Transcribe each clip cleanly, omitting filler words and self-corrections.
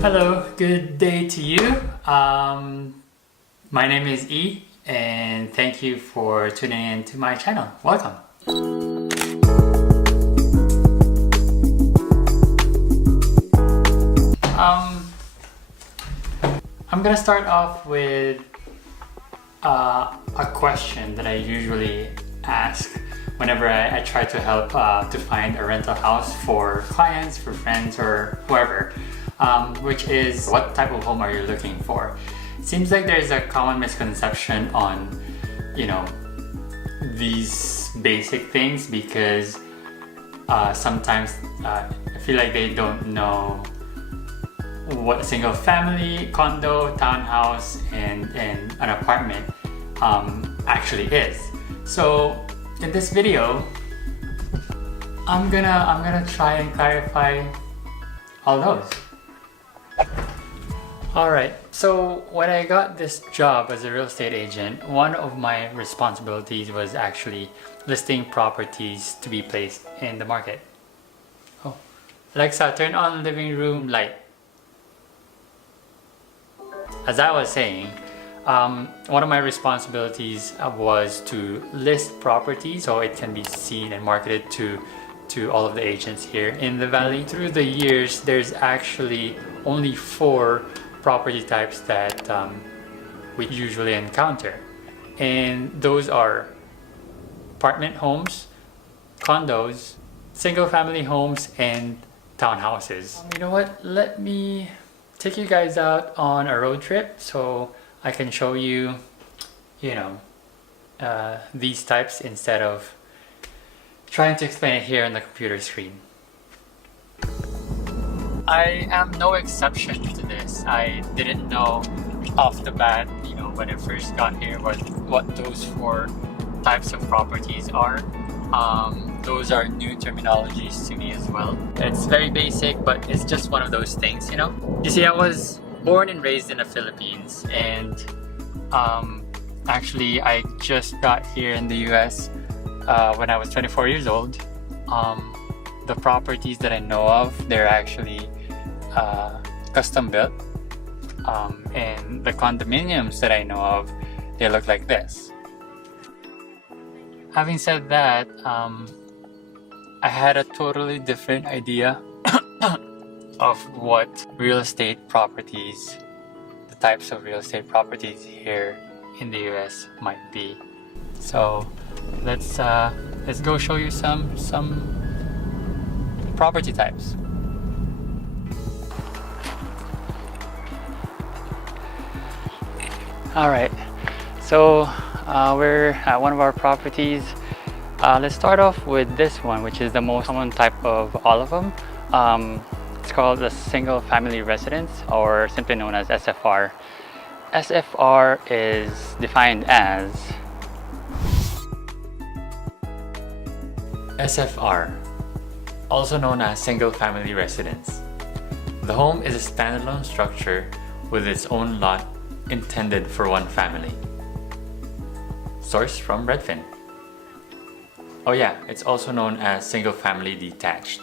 Hello, good day to you. My name is E, and thank you for tuning in to my channel. Welcome. I'm gonna start off with a question that I usually ask whenever I try to help to find a rental house for clients, for friends, or whoever, which is, what type of home are you looking for? Seems like there's a common misconception on, you know, these basic things because sometimes I feel like they don't know what a single family, condo, townhouse, and an apartment actually is. So in this video, I'm gonna try and clarify all those. Alright, so when I got this job as a real estate agent, one of my responsibilities was actually listing properties to be placed in the market. Oh, Alexa, turn on living room light. As I was saying, one of my responsibilities was to list properties so it can be seen and marketed to all of the agents here in the valley. Through the years, there's actually only 4 property types that we usually encounter, and those are apartment homes, condos, single family homes, and townhouses. You know what, let me take you guys out on a road trip so I can show you, you know, these types instead of trying to explain it here on the computer screen. I am no exception to this. I didn't know off the bat, you know, when I first got here what those 4 types of properties are. Those are new terminologies to me as well. It's very basic, but it's just one of those things, you know? You see, I was born and raised in the Philippines, and actually I just got here in the US when I was 24 years old. The properties that I know of, they're actually custom built, and the condominiums that I know of, they look like this. Having said that, I had a totally different idea of what real estate properties, the types of real estate properties here in the US might be. So let's go show you some property types. All right, so we're at one of our properties. Let's start off with this one, which is the most common type of all of them. It's called a single family residence, or simply known as SFR. SFR is defined as SFR, also known as single family residence. The home is a standalone structure with its own lot intended for one family. Source from Redfin. Oh yeah, it's also known as single family detached.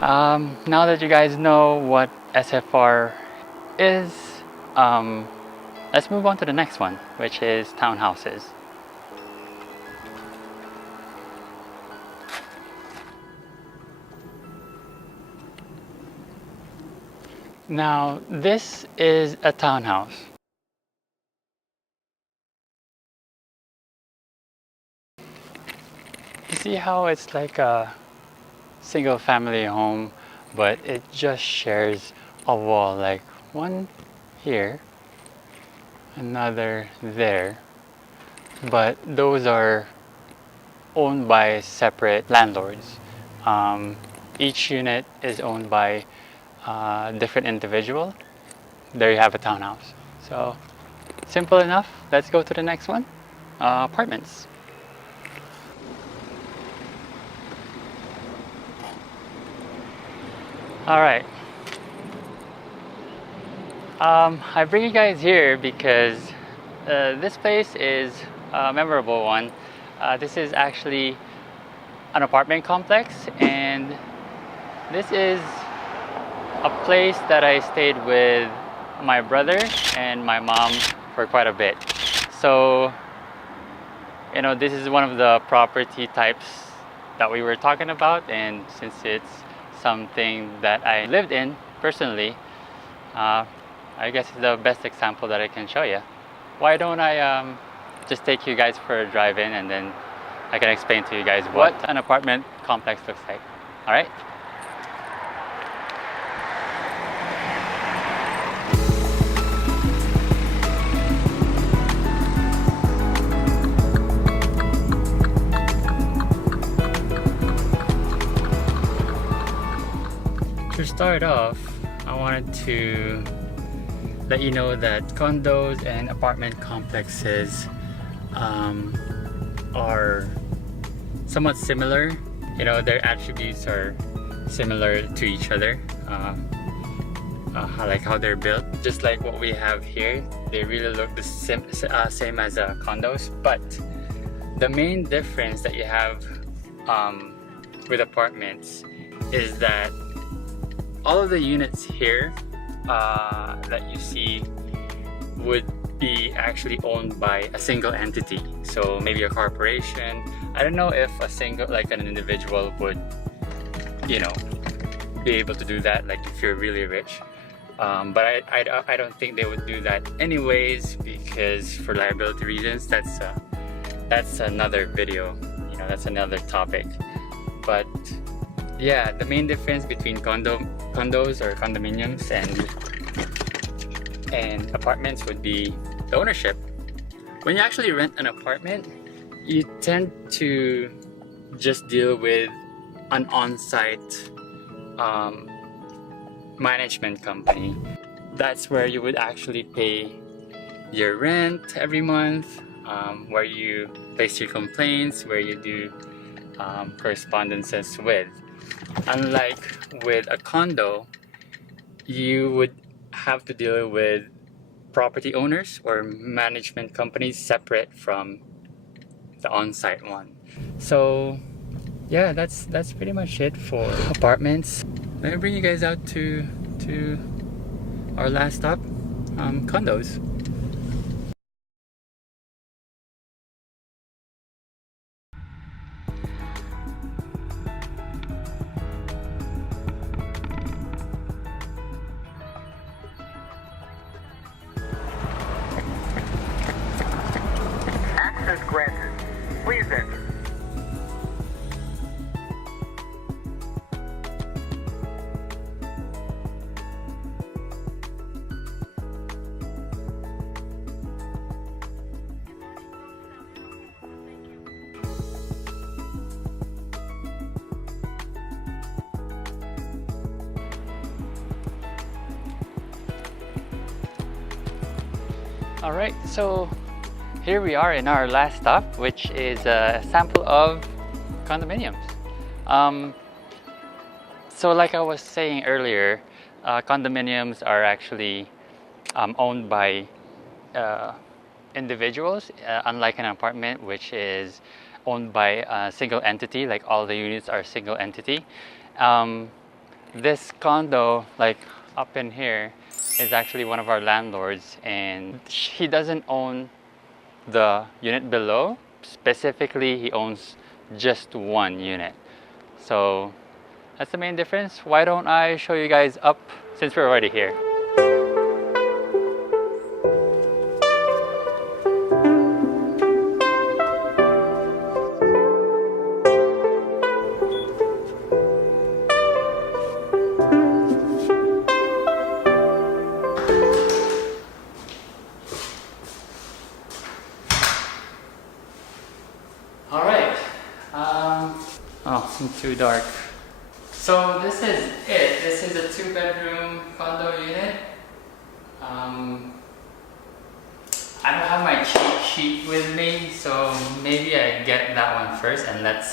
Now that you guys know what SFR is, let's move on to the next one, which is townhouses. Now, this is a townhouse. You see how it's like a single family home, but it just shares a wall, like one here, another there, but those are owned by separate landlords. Each unit is owned by a different individual. There you have a townhouse. So simple enough. Let's go to the next one. Apartments. All right. I bring you guys here because this place is a memorable one. This is actually an apartment complex, and this is a place that I stayed with my brother and my mom for quite a bit. So, you know, this is one of the property types that we were talking about, and since it's something that I lived in personally, I guess it's the best example that I can show you. Why don't I just take you guys for a drive-in, and then I can explain to you guys what an apartment complex looks like. All right? To start off, I wanted to let you know that condos and apartment complexes are somewhat similar. You know, their attributes are similar to each other. Like how they're built, just like what we have here. They really look the same as condos, but the main difference that you have with apartments is that all of the units here that you see would be actually owned by a single entity. So maybe a corporation. I don't know if a single, like an individual would, you know, be able to do that, like if you're really rich. But I don't think they would do that anyways, because for liability reasons, that's another video, you know, that's another topic. But yeah, the main difference between condos or condominiums and apartments would be the ownership. When you actually rent an apartment, you tend to just deal with an on-site management company. That's where you would actually pay your rent every month, where you place your complaints, where you do correspondences with. Unlike with a condo, you would have to deal with property owners or management companies separate from the on-site one. So yeah, that's pretty much it for apartments. Let me bring you guys out to our last stop, condos. Access granted. Please enter. Alright, so here we are in our last stop, which is a sample of condominiums. So like I was saying earlier, condominiums are actually owned by individuals, unlike an apartment, which is owned by a single entity, like all the units are single entity. This condo, like up in here, is actually one of our landlords, and he doesn't own the unit below. Specifically, he owns just one unit. So that's the main difference. Why don't I show you guys up since we're already here? Oh, too dark. So this is it. This is a 2-bedroom condo unit. I don't have my cheat sheet with me, so maybe I get that one first, and let's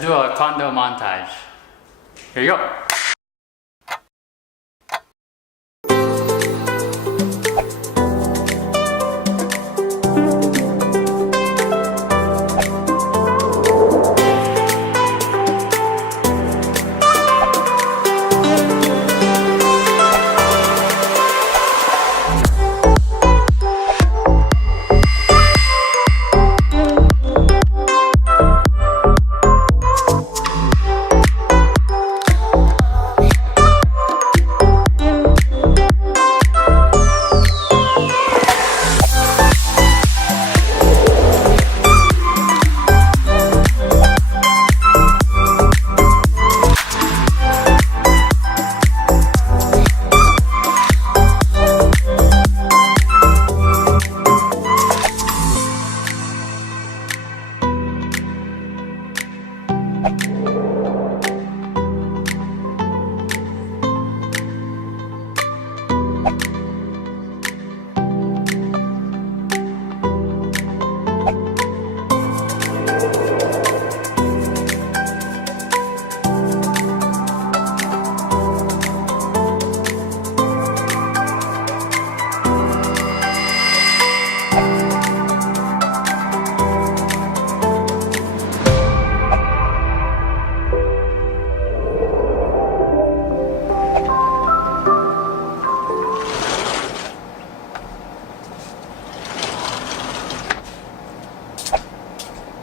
do a condo montage. Here you go.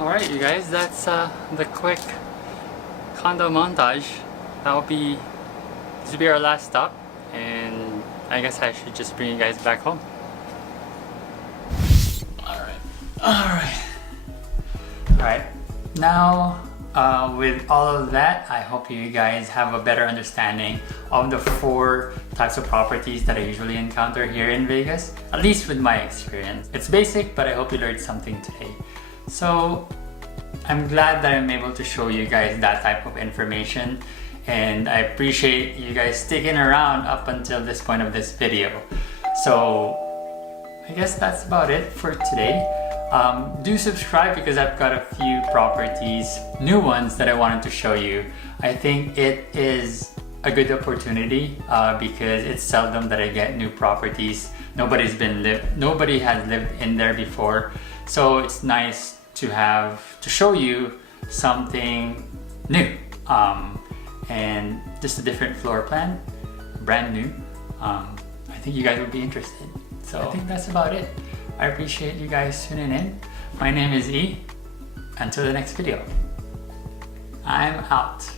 Alright you guys, that's the quick condo montage. This will be our last stop, and I guess I should just bring you guys back home. Alright. Now, with all of that, I hope you guys have a better understanding of the 4 types of properties that I usually encounter here in Vegas, at least with my experience. It's basic, but I hope you learned something today. So, I'm glad that I'm able to show you guys that type of information, and I appreciate you guys sticking around up until this point of this video. So, I guess that's about it for today. Do subscribe because I've got a few properties, new ones that I wanted to show you. I think it is a good opportunity because it's seldom that I get new properties. Nobody has lived in there before, so it's nice to show you something new and just a different floor plan, brand new. I think you guys would be interested. So I think that's about it. I appreciate you guys tuning in. My name is E. Until the next video, I'm out.